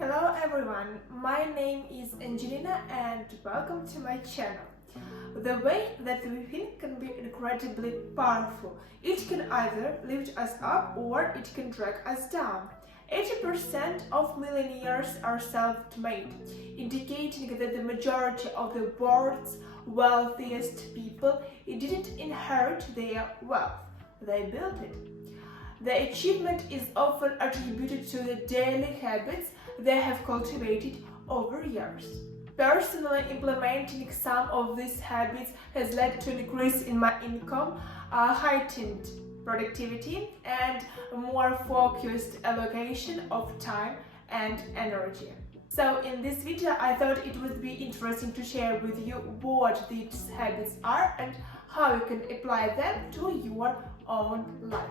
Hello everyone, my name is Angelina and welcome to my channel. The way that we think can be incredibly powerful. It can either lift us up or it can drag us down. 80% of millionaires are self-made, indicating that the majority of the world's wealthiest people didn't inherit their wealth, they built it. The achievement is often attributed to the daily habits they have cultivated over years. Personally, implementing some of these habits has led to an increase in my income, heightened productivity, and a more focused allocation of time and energy. So in this video, I thought it would be interesting to share with you what these habits are and how you can apply them to your own life.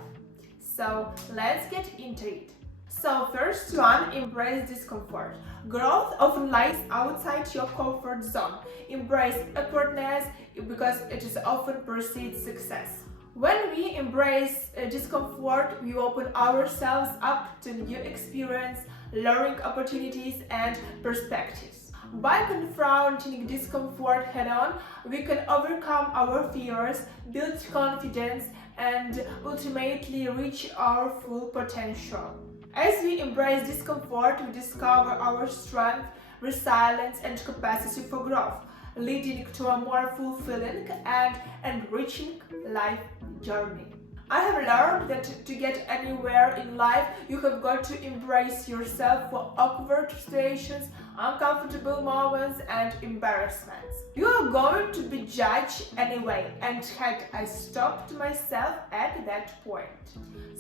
So let's get into it. So first one, embrace discomfort. Growth often lies outside your comfort zone. Embrace awkwardness because it is often precedes success. When we embrace discomfort, we open ourselves up to new experience, learning opportunities and perspectives. By confronting discomfort head-on, we can overcome our fears, build confidence, and ultimately reach our full potential. As we embrace discomfort, we discover our strength, resilience, and capacity for growth, leading to a more fulfilling and enriching life journey. I have learned that to get anywhere in life, you have got to embrace yourself for awkward situations, uncomfortable moments, and embarrassments. You are going to be judged anyway, and had I stopped myself at that point.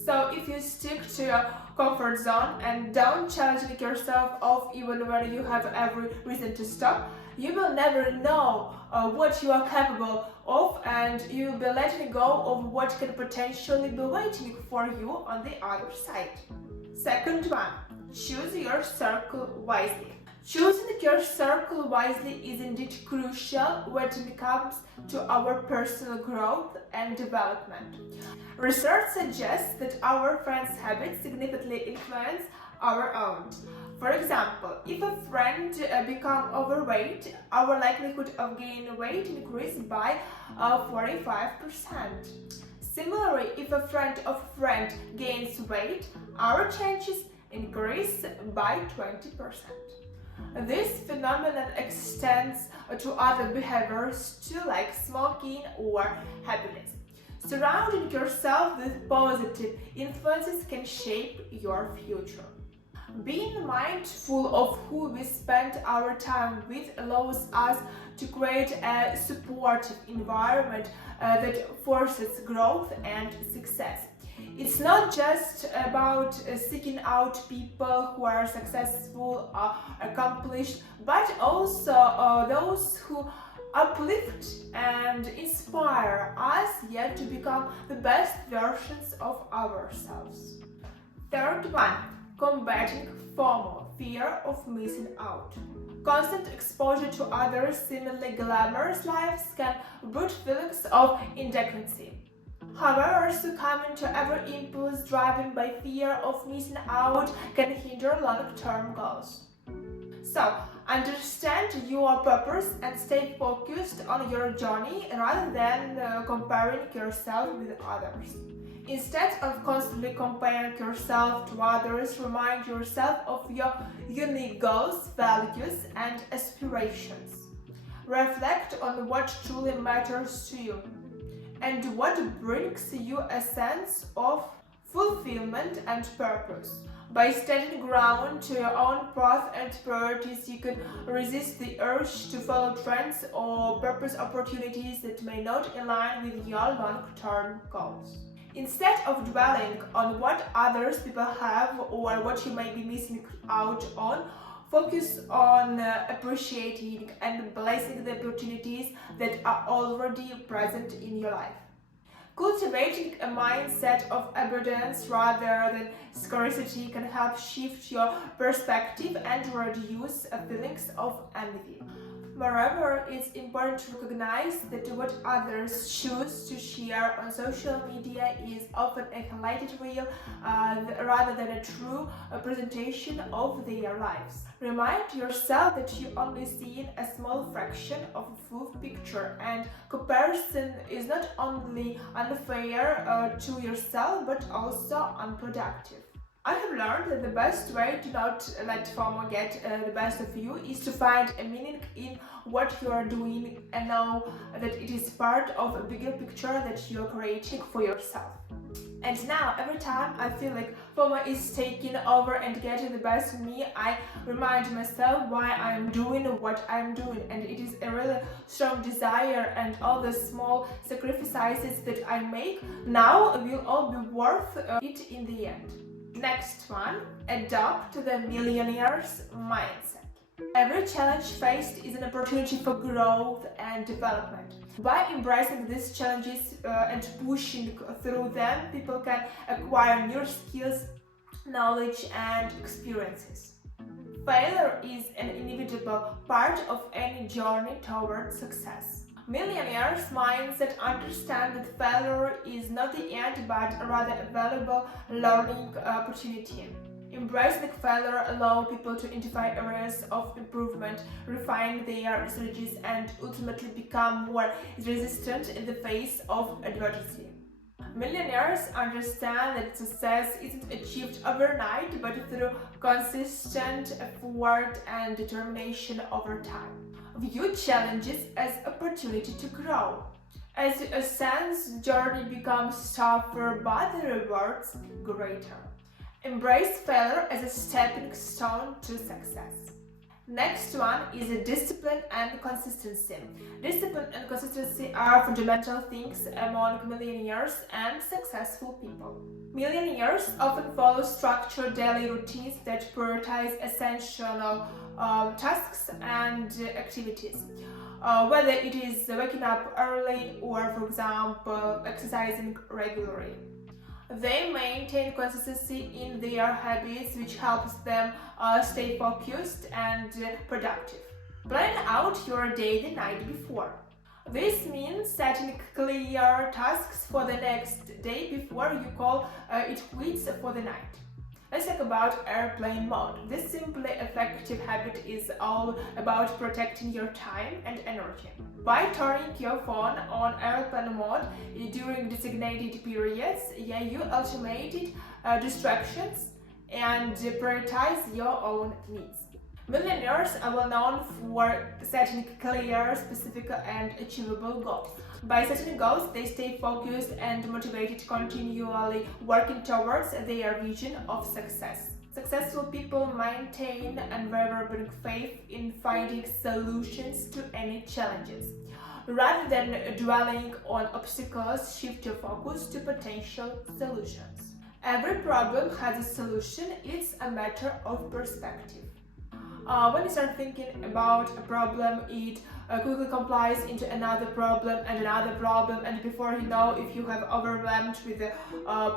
So if you stick to your comfort zone and don't challenge yourself off even when you have every reason to stop, you will never know what you are capable of, and you will be letting go of what can potentially be waiting for you on the other side. Second one, choose your circle wisely. Choosing your circle wisely is indeed crucial when it comes to our personal growth and development. Research suggests that our friends' habits significantly influence our own. For example, if a friend becomes overweight, our likelihood of gaining weight increases by 45%. Similarly, if a friend of a friend gains weight, our chances increase by 20%. This phenomenon extends to other behaviors too, like smoking or happiness. Surrounding yourself with positive influences can shape your future. Being mindful of who we spend our time with allows us to create a supportive environment that forces growth and success. It's not just about seeking out people who are successful or accomplished, but also those who uplift and inspire us yet to become the best versions of ourselves. Third one, combating FOMO, fear of missing out. Constant exposure to others' seemingly glamorous lives can root feelings of inadequacy. However, succumbing to every impulse driven by fear of missing out can hinder long-term goals. So, understand your purpose and stay focused on your journey rather than comparing yourself with others. Instead of constantly comparing yourself to others, remind yourself of your unique goals, values, and aspirations. Reflect on what truly matters to you and what brings you a sense of fulfillment and purpose. By standing ground to your own path and priorities, you can resist the urge to follow trends or purpose opportunities that may not align with your long-term goals. Instead of dwelling on what others people have or what you may be missing out on, focus on appreciating and blessing the opportunities that are already present in your life. Cultivating a mindset of abundance rather than scarcity can help shift your perspective and reduce feelings of envy. Moreover, it's important to recognize that what others choose to share on social media is often a highlighted reel rather than a true presentation of their lives. Remind yourself that you only see a small fraction of a full picture, and comparison is not only unfair to yourself but also unproductive. I have learned that the best way to not let FOMO get the best of you is to find a meaning in what you are doing and know that it is part of a bigger picture that you are creating for yourself. And now, every time I feel like FOMO is taking over and getting the best of me, I remind myself why I am doing what I am doing, and it is a really strong desire, and all the small sacrifices that I make now will all be worth it in the end. Next one, adopt the millionaire's mindset. Every challenge faced is an opportunity for growth and development. By embracing these challenges and pushing through them, people can acquire new skills, knowledge, and experiences. Failure is an inevitable part of any journey towards success. Millionaires' mindset understand that failure is not the end but rather a valuable learning opportunity. Embracing failure allows people to identify areas of improvement, refine their strategies, and ultimately become more resistant in the face of adversity. Millionaires understand that success isn't achieved overnight but through consistent effort and determination over time. View challenges as opportunity to grow. As a sense journey becomes tougher but the rewards greater. Embrace failure as a stepping stone to success. Next one is a discipline and consistency. Discipline and consistency are fundamental things among millionaires and successful people. Millionaires often follow structured daily routines that prioritize essential tasks and activities. Whether it is waking up early or, for example, exercising regularly. They maintain consistency in their habits, which helps them stay focused and productive. Plan out your day the night before. This means setting clear tasks for the next day before you call it quits for the night. Let's talk about airplane mode. This simply effective habit is all about protecting your time and energy. By turning your phone on airplane mode during designated periods, you automate distractions and prioritize your own needs. Millionaires are well known for setting clear, specific, and achievable goals. By setting goals, they stay focused and motivated, continually working towards their vision of success. Successful people maintain unwavering faith in finding solutions to any challenges. Rather than dwelling on obstacles, shift your focus to potential solutions. Every problem has a solution, it's a matter of perspective. When you start thinking about a problem, it quickly complies into another problem, and before you know, if you have overwhelmed with the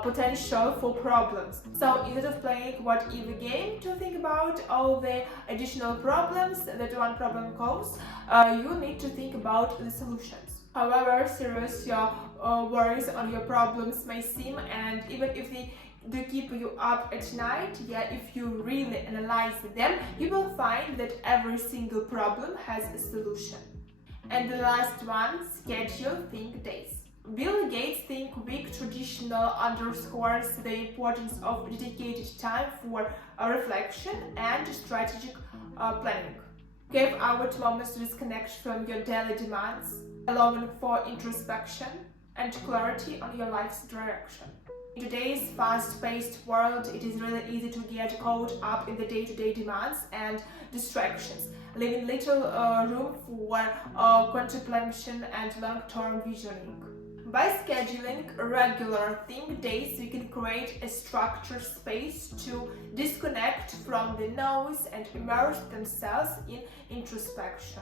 potential for problems. So instead of playing what if game to think about all the additional problems that one problem causes, you need to think about the solutions. However serious your worries on your problems may seem, and even if they do keep you up at night, if you really analyze them, you will find that every single problem has a solution. And the last one, schedule think days. Bill Gates' Think Week traditional underscores the importance of dedicated time for reflection and strategic planning. Give out moments to disconnect from your daily demands, allowing for introspection and clarity on your life's direction. In today's fast-paced world, it is really easy to get caught up in the day-to-day demands and distractions, leaving little room for contemplation and long-term visioning. By scheduling regular think days, we can create a structured space to disconnect from the noise and immerse themselves in introspection.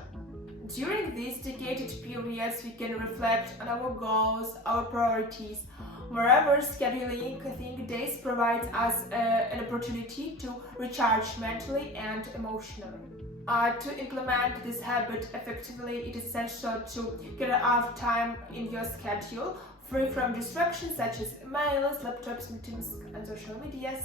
During these dedicated periods, we can reflect on our goals, our priorities, Moreover, scheduling think days provides us an opportunity to recharge mentally and emotionally. To implement this habit effectively, it is essential to get out time in your schedule, free from distractions such as emails, laptops, meetings, and social media.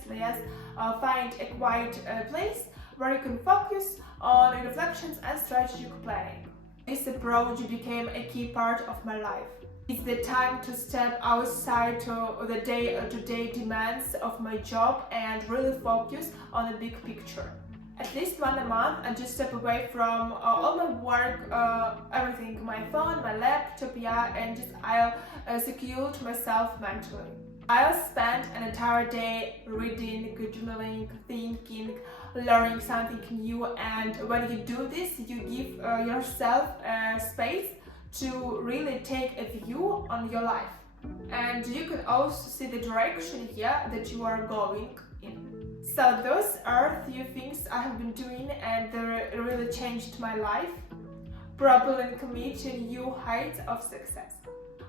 Find a quiet place where you can focus on reflections and strategic planning. This approach became a key part of my life. It's the time to step outside the day-to-day demands of my job and really focus on the big picture. At least once a month, I just step away from all my work, everything, my phone, my laptop, and I'll secure myself mentally. I'll spend an entire day reading, journaling, thinking, learning something new, and when you do this, you give yourself space to really take a view on your life. And you can also see the direction that you are going in. So those are a few things I have been doing and they really changed my life, propelling me to new heights of success.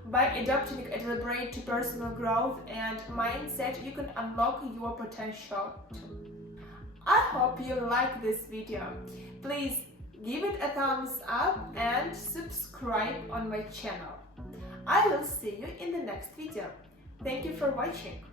By adopting a deliberate personal growth and mindset, you can unlock your potential too. I hope you like this video. Please give it a thumbs up and subscribe on my channel. I will see you in the next video. Thank you for watching.